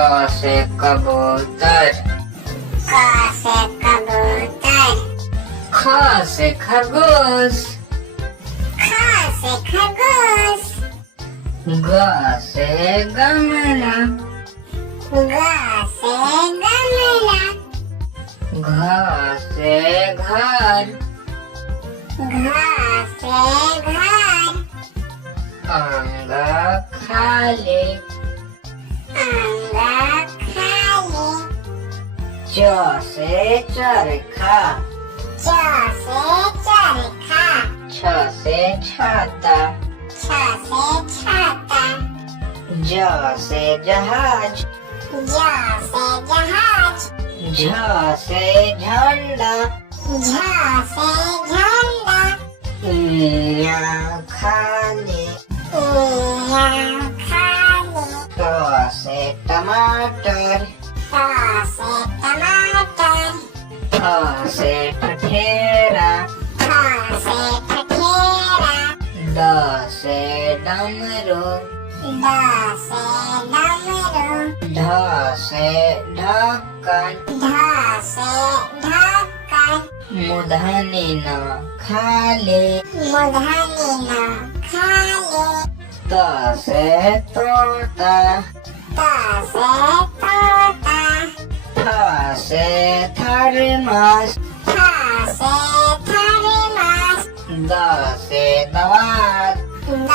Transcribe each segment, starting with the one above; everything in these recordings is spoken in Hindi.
से कबूतर, क से कबूतर, ख से खरगोश, ख से खरगोश, ग से गमला, ग से गमला, घ से घर, घ से घर, अंग खाली, अंग खाली, च से चरखा, च से चरखा, छ से छाता, छ से छाता, ज से जहाज, ज से जहाज, झ से झंडा, झ से झंडा, इया खाली, इया खाली, ट से टमाटर, ट से टमाटर, ठ से ठठेरा, ठ से ठठेरा, ड से डमरू, ड से डमरू, ढ से ढक्कन, ढ से ढक्कन, मूर्धन्य न खाली, मूर्धन्य न खाली, त से तोता, त से तोता, थ से थर्मस, थ से थर्मस, द से दवात, द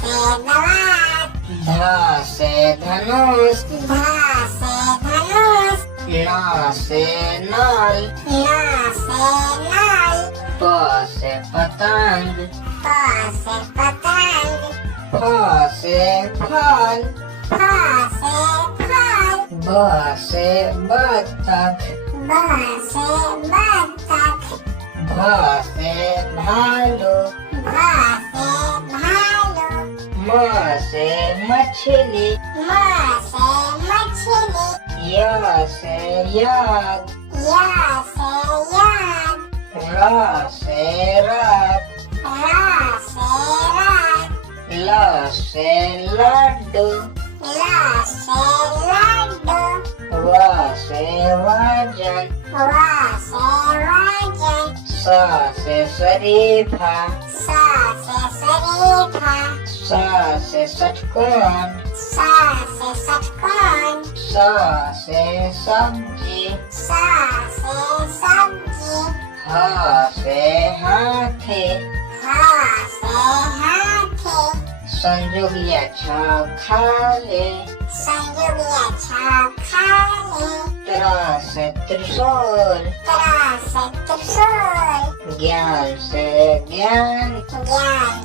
से दवात, ध से धनुष, ध से धनुष, न से नल, न से नल, प से पतंग, प से पतंग, फ से फल, फ से फल, ब से बतख, ब से बतख, भ से भालू, भ से भालू, म से मछली, म से मछली, य से याद, य से याद, र से रात, र से रात, ल से लड्डू, ल से लड्डू, व से वजन, व से वजन, स से शरीफा, स से शरीफा, स से षटकोण, स से षटकोण, स से सब्जी, स से सब्जी, ह से हाथी, ह से हाथी, संयुगिया छ खाली, संयुगिया छ खाली, त्र से त्रिशूल, त्र से त्रिशूल, ज्ञान से ज्ञान, ज्ञान